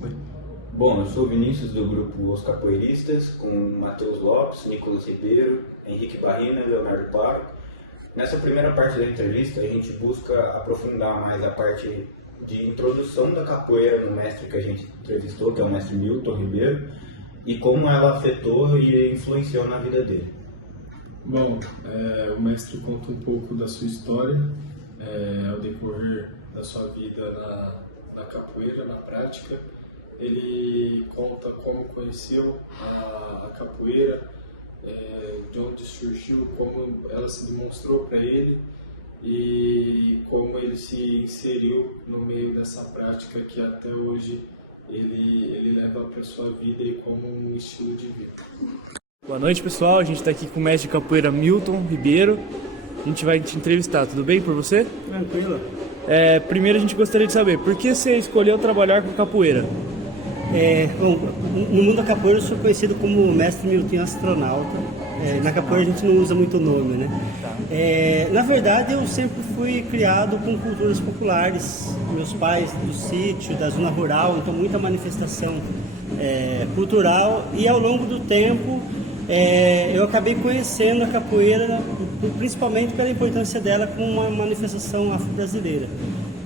Oi. Bom, eu sou o Vinícius do grupo Os Capoeiristas, com Matheus Lopes, Nicolas Ribeiro, Henrique Barrina e Leonardo Paro. Nessa primeira parte da entrevista, a gente busca aprofundar mais a parte de introdução da capoeira no mestre que a gente entrevistou, que é o mestre Milton Ribeiro, e como ela afetou e influenciou na vida dele. Bom, o mestre conta um pouco da sua história, ao decorrer da sua vida na capoeira, na prática. Ele conta como conheceu a capoeira, de onde surgiu, como ela se demonstrou para ele e como ele se inseriu no meio dessa prática que até hoje ele leva para a sua vida e como um estilo de vida. Boa noite, pessoal. A gente está aqui com o mestre de capoeira Milton Ribeiro. A gente vai te entrevistar. Tudo bem por você? Tranquilo. Primeiro a gente gostaria de saber, por que você escolheu trabalhar com capoeira? Bom, no mundo da capoeira eu sou conhecido como mestre Milton Astronauta. Na capoeira a gente não usa muito nome, né? Tá. Na verdade eu sempre fui criado com culturas populares. Meus pais do sítio, da zona rural, então muita manifestação cultural, e ao longo do tempo eu acabei conhecendo a capoeira, principalmente pela importância dela como uma manifestação afro-brasileira.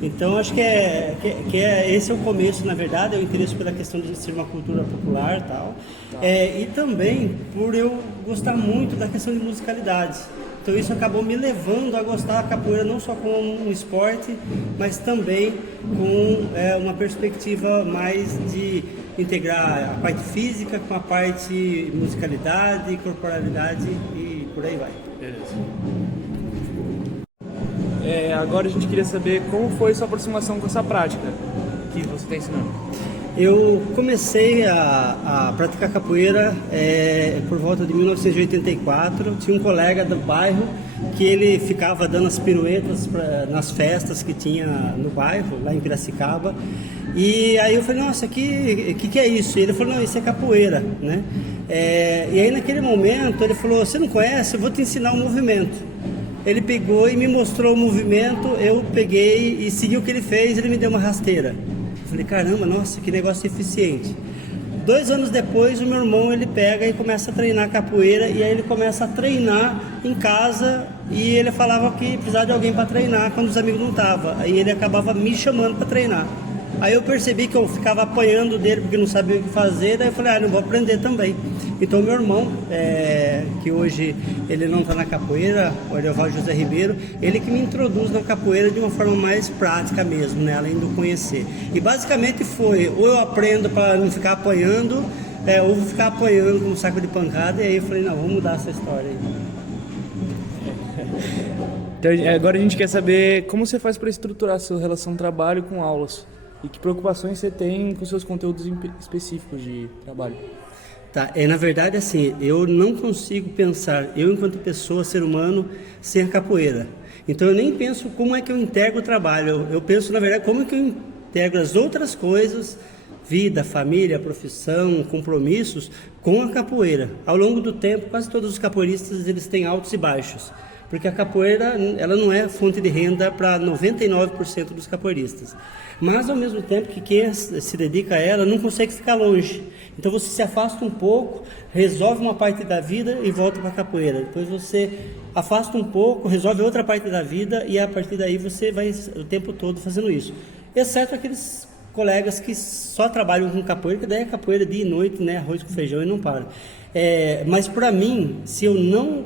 Então acho que esse é o começo, na verdade, é o interesse pela questão de ser uma cultura popular e tal. E também por eu gostar muito da questão de musicalidade. Então isso acabou me levando a gostar da capoeira não só como um esporte, mas também com uma perspectiva mais de integrar a parte física com a parte musicalidade, corporalidade e por aí vai. Beleza. Agora a gente queria saber como foi sua aproximação com essa prática que você está ensinando. Eu comecei a praticar capoeira por volta de 1984. Tinha um colega do bairro que ele ficava dando as piruetas nas festas que tinha no bairro, lá em Piracicaba. E aí eu falei, nossa, que é isso? E ele falou, não, isso é capoeira, né? E aí naquele momento ele falou, você não conhece? Eu vou te ensinar um movimento. Ele pegou e me mostrou o movimento, eu peguei e segui o que ele fez, ele me deu uma rasteira. Eu falei, caramba, nossa, que negócio eficiente. 2 anos depois, o meu irmão, ele pega e começa a treinar capoeira, e aí ele começa a treinar em casa, e ele falava que precisava de alguém para treinar quando os amigos não estavam. Aí ele acabava me chamando para treinar. Aí eu percebi que eu ficava apanhando dele porque não sabia o que fazer, daí eu falei, não vou aprender também. Então meu irmão, que hoje ele não está na capoeira, o Arioval José Ribeiro, ele que me introduz na capoeira de uma forma mais prática mesmo, né, além do conhecer. E basicamente foi, ou eu aprendo para não ficar apanhando, ou vou ficar apanhando com um saco de pancada, e aí eu falei, não, vamos mudar essa história aí. Então, agora a gente quer saber como você faz para estruturar a sua relação trabalho com aulas. E que preocupações você tem com seus conteúdos específicos de trabalho? Tá, na verdade, assim, eu não consigo pensar, eu enquanto pessoa, ser humano, sem a capoeira. Então eu nem penso como é que eu integro o trabalho, eu penso, na verdade, como é que eu integro as outras coisas, vida, família, profissão, compromissos, com a capoeira. Ao longo do tempo, quase todos os capoeiristas, eles têm altos e baixos. Porque a capoeira, ela não é fonte de renda para 99% dos capoeiristas. Mas, ao mesmo tempo, que quem se dedica a ela não consegue ficar longe. Então, você se afasta um pouco, resolve uma parte da vida e volta para a capoeira. Depois você afasta um pouco, resolve outra parte da vida e, a partir daí, você vai o tempo todo fazendo isso. Exceto aqueles colegas que só trabalham com capoeira, que daí é capoeira dia e noite, né? Arroz com feijão e não para. Mas para mim, se eu não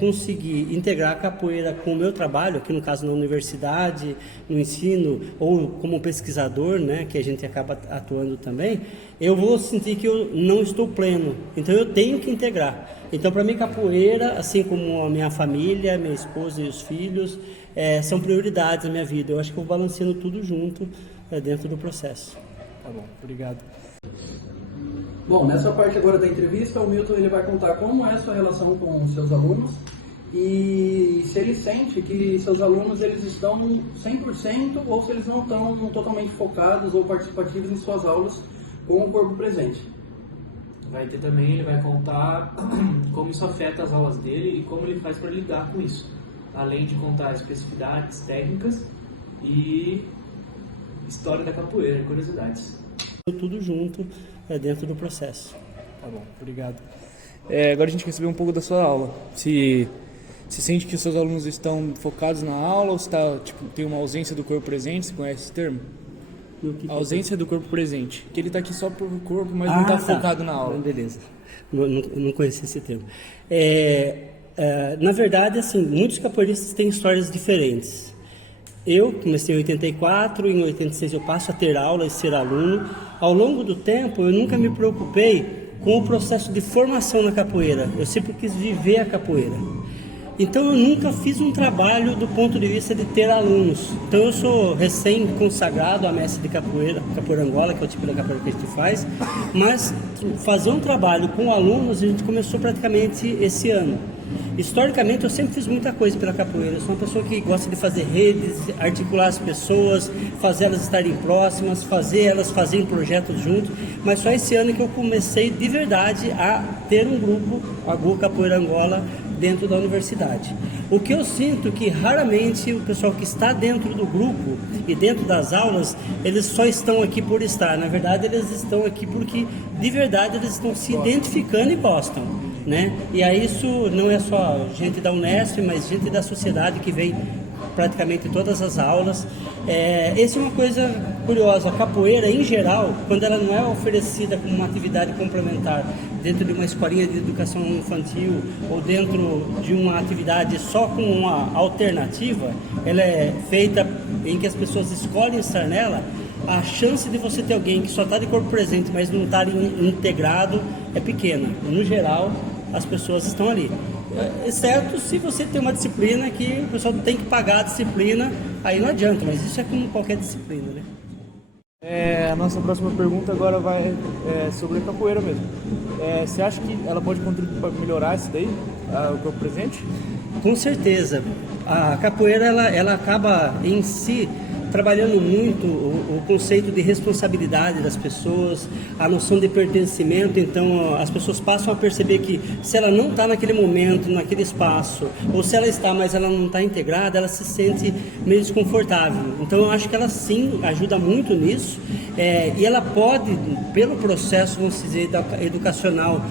conseguir integrar a capoeira com o meu trabalho, aqui no caso na universidade, no ensino, ou como pesquisador, né, que a gente acaba atuando também, eu vou sentir que eu não estou pleno. Então eu tenho que integrar. Então para mim capoeira, assim como a minha família, minha esposa e os filhos, são prioridades na minha vida. Eu acho que eu vou balanceando tudo junto dentro do processo. Tá bom, obrigado. Bom, nessa parte agora da entrevista, o Milton ele vai contar como é a sua relação com os seus alunos e se ele sente que seus alunos eles estão 100% ou se eles não estão totalmente focados ou participativos em suas aulas com o corpo presente. Vai ter também, ele vai contar como isso afeta as aulas dele e como ele faz para lidar com isso, além de contar especificidades técnicas e história da capoeira, curiosidades. tudo junto dentro do processo. Tá bom, obrigado. Agora a gente quer saber um pouco da sua aula. Se sente que os seus alunos estão focados na aula ou se tem uma ausência do corpo presente, você conhece esse termo? A ausência do corpo presente. Que ele está aqui só por corpo, mas não está focado na aula. Beleza. Não conheci esse termo. Na verdade, assim, muitos capoeiristas têm histórias diferentes. Eu comecei em 84, em 86 eu passo a ter aula e ser aluno. Ao longo do tempo, eu nunca me preocupei com o processo de formação na capoeira. Eu sempre quis viver a capoeira. Então eu nunca fiz um trabalho do ponto de vista de ter alunos. Então eu sou recém-consagrado a mestre de capoeira Angola, que é o tipo da capoeira que a gente faz, mas fazer um trabalho com alunos a gente começou praticamente esse ano. Historicamente eu sempre fiz muita coisa pela capoeira. Eu sou uma pessoa que gosta de fazer redes, articular as pessoas, fazer elas estarem próximas, fazer elas fazerem projetos juntos, mas só esse ano que eu comecei de verdade a ter um grupo, a GU Capoeira Angola, dentro da universidade. O que eu sinto que raramente o pessoal que está dentro do grupo e dentro das aulas, eles só estão aqui por estar. Na verdade, eles estão aqui porque de verdade eles estão se identificando e gostam, né? E aí isso não é só gente da Unesp, mas gente da sociedade que vem praticamente todas as aulas. Essa é uma coisa curiosa. A capoeira, em geral, quando ela não é oferecida como uma atividade complementar dentro de uma escolinha de educação infantil ou dentro de uma atividade só com uma alternativa, ela é feita em que as pessoas escolhem estar nela, a chance de você ter alguém que só está de corpo presente, mas não está integrado, é pequena. No geral, as pessoas estão ali. Exceto se você tem uma disciplina que o pessoal tem que pagar a disciplina, aí não adianta, mas isso é como qualquer disciplina, né? A nossa próxima pergunta agora vai sobre a capoeira mesmo. Você acha que ela pode contribuir para melhorar isso daí, o corpo presente? Com certeza. A capoeira ela acaba em si trabalhando muito o conceito de responsabilidade das pessoas, a noção de pertencimento. Então as pessoas passam a perceber que se ela não está naquele momento, naquele espaço, ou se ela está, mas ela não está integrada, ela se sente meio desconfortável. Então eu acho que ela sim ajuda muito nisso, e ela pode, pelo processo, vamos dizer, educacional,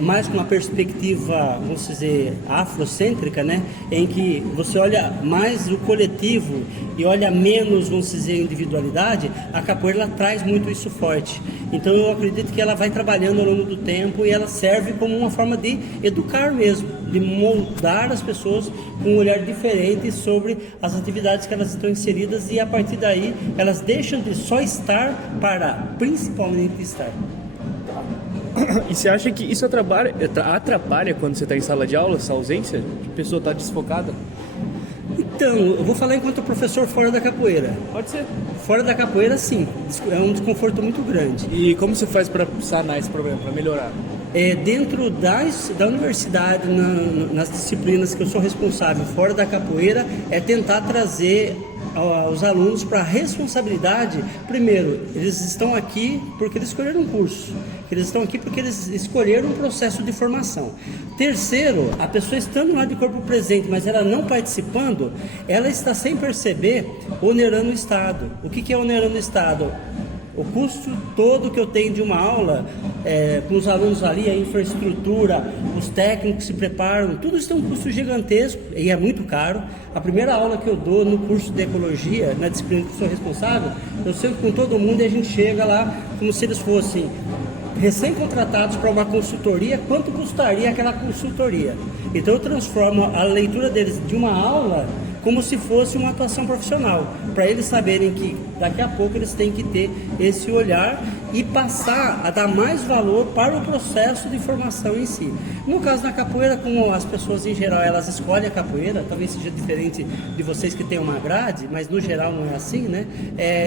mais com uma perspectiva, vamos dizer, afrocêntrica, né, em que você olha mais o coletivo e olha menos, vamos dizer, individualidade. A capoeira ela traz muito isso forte. Então eu acredito que ela vai trabalhando ao longo do tempo e ela serve como uma forma de educar mesmo, de moldar as pessoas com um olhar diferente sobre as atividades que elas estão inseridas, e a partir daí elas deixam de só estar para principalmente estar. E você acha que isso atrapalha quando você está em sala de aula, essa ausência? A pessoa está desfocada? Então, eu vou falar enquanto professor fora da capoeira. Pode ser. Fora da capoeira, sim. É um desconforto muito grande. E como você faz para sanar esse problema, para melhorar? Dentro da universidade, nas disciplinas que eu sou responsável fora da capoeira, é tentar trazer os alunos para a responsabilidade. Primeiro, eles estão aqui porque eles escolheram um curso, eles estão aqui porque eles escolheram um processo de formação. Terceiro, a pessoa estando lá de corpo presente, mas ela não participando, ela está sem perceber onerando o Estado. O que é onerando o Estado? O custo todo que eu tenho de uma aula, com os alunos ali, a infraestrutura, os técnicos que se preparam, tudo isso tem um custo gigantesco e é muito caro. A primeira aula que eu dou no curso de ecologia, na disciplina que eu sou responsável, eu sento com todo mundo e a gente chega lá como se eles fossem recém-contratados para uma consultoria. Quanto custaria aquela consultoria? Então eu transformo a leitura deles de uma aula como se fosse uma atuação profissional, para eles saberem que daqui a pouco eles têm que ter esse olhar e passar a dar mais valor para o processo de formação em si. No caso da capoeira, como as pessoas em geral elas escolhem a capoeira, talvez seja diferente de vocês que têm uma grade, mas no geral não é assim, né?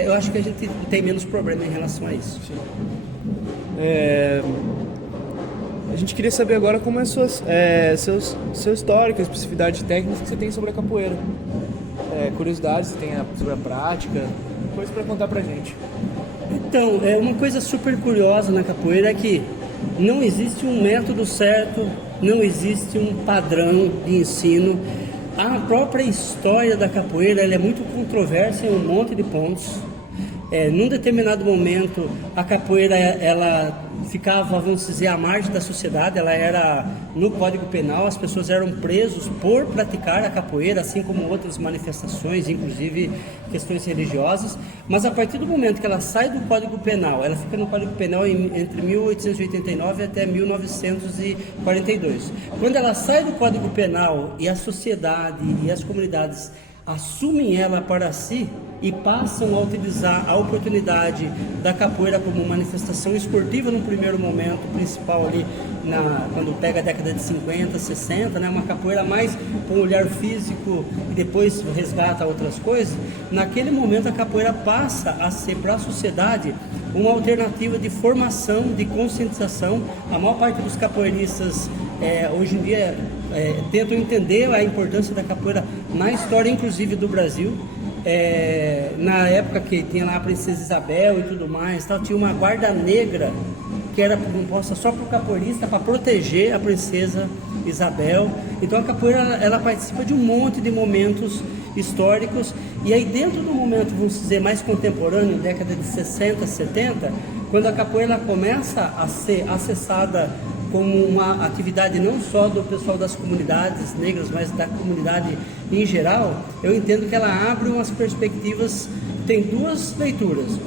Eu acho que a gente tem menos problema em relação a isso. Sim. A gente queria saber agora como é seu histórico, a especificidade técnica que você tem sobre a capoeira. Curiosidades que você tem sobre a prática, coisa para contar pra gente. Então, uma coisa super curiosa na capoeira é que não existe um método certo, não existe um padrão de ensino. A própria história da capoeira ela é muito controversa em um monte de pontos. Num determinado momento, a capoeira ela ficava, vamos dizer, à margem da sociedade, ela era no Código Penal, as pessoas eram presos por praticar a capoeira, assim como outras manifestações, inclusive questões religiosas, mas a partir do momento que ela sai do Código Penal, ela fica no Código Penal entre 1889 até 1942. Quando ela sai do Código Penal e a sociedade e as comunidades assumem ela para si e passam a utilizar a oportunidade da capoeira como manifestação esportiva no primeiro momento, principal ali quando pega a década de 50, 60, né, uma capoeira mais com olhar físico e depois resgata outras coisas. Naquele momento a capoeira passa a ser para a sociedade uma alternativa de formação, de conscientização. A maior parte dos capoeiristas hoje em dia tentam entender a importância da capoeira na história, inclusive do Brasil. Na época que tinha lá a Princesa Isabel e tudo mais, tinha uma guarda negra que era composta só por capoeirista para proteger a Princesa Isabel. Então a capoeira ela participa de um monte de momentos históricos, e aí dentro do momento, vamos dizer, mais contemporâneo, década de 60, 70, quando a capoeira começa a ser acessada como uma atividade não só do pessoal das comunidades negras, mas da comunidade em geral, eu entendo que ela abre umas perspectivas, tem duas leituras.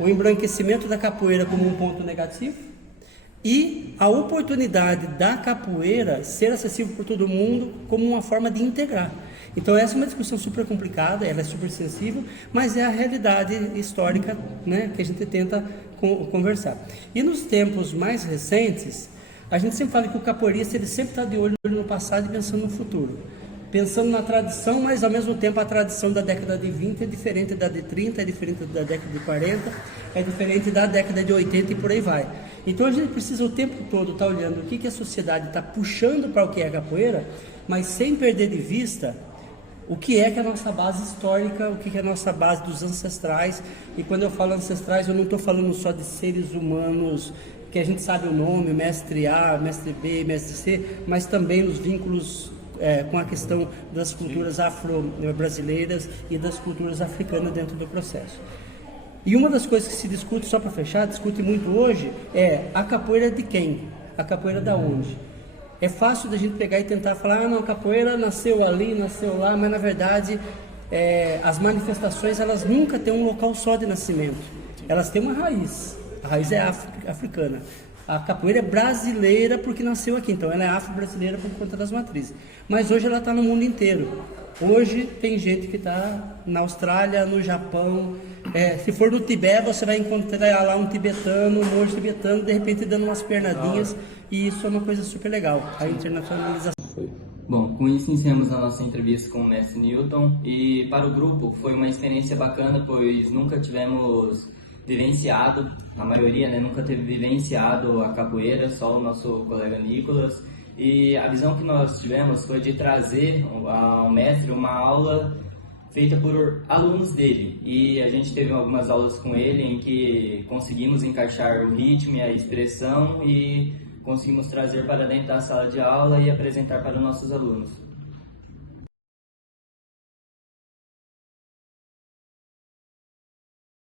O embranquecimento da capoeira como um ponto negativo e a oportunidade da capoeira ser acessível por todo mundo como uma forma de integrar. Então essa é uma discussão super complicada, ela é super sensível, mas é a realidade histórica, né, que a gente tenta conversar. E nos tempos mais recentes, a gente sempre fala que o capoeirista ele sempre está de olho no passado e pensando no futuro. Pensando na tradição, mas ao mesmo tempo a tradição da década de 20 é diferente da de 30, é diferente da década de 40, é diferente da década de 80 e por aí vai. Então a gente precisa o tempo todo estar olhando o que a sociedade está puxando para o que é a capoeira, mas sem perder de vista o que é a nossa base histórica, o que é a nossa base dos ancestrais. E quando eu falo ancestrais, eu não estou falando só de seres humanos que a gente sabe o nome, mestre A, mestre B, mestre C, mas também os vínculos com a questão das culturas afro-brasileiras e das culturas africanas dentro do processo. E uma das coisas que se discute, só para fechar, discute muito hoje, é a capoeira de quem? A capoeira da onde? É fácil da gente pegar e tentar falar, não, a capoeira nasceu ali, nasceu lá, mas na verdade as manifestações elas nunca têm um local só de nascimento. Elas têm uma raiz, a raiz é africana. A capoeira é brasileira porque nasceu aqui, então ela é afro-brasileira por conta das matrizes. Mas hoje ela está no mundo inteiro. Hoje tem gente que está na Austrália, no Japão. Se for no Tibete, você vai encontrar lá um tibetano, um monge tibetano, de repente dando umas pernadinhas. E isso é uma coisa super legal, a internacionalização. Bom, com isso encerramos a nossa entrevista com o mestre Newton. E para o grupo foi uma experiência bacana, pois nunca tivemos vivenciado, a maioria nunca teve vivenciado a capoeira, só o nosso colega Nicolas, e a visão que nós tivemos foi de trazer ao mestre uma aula feita por alunos dele, e a gente teve algumas aulas com ele em que conseguimos encaixar o ritmo e a expressão e conseguimos trazer para dentro da sala de aula e apresentar para os nossos alunos.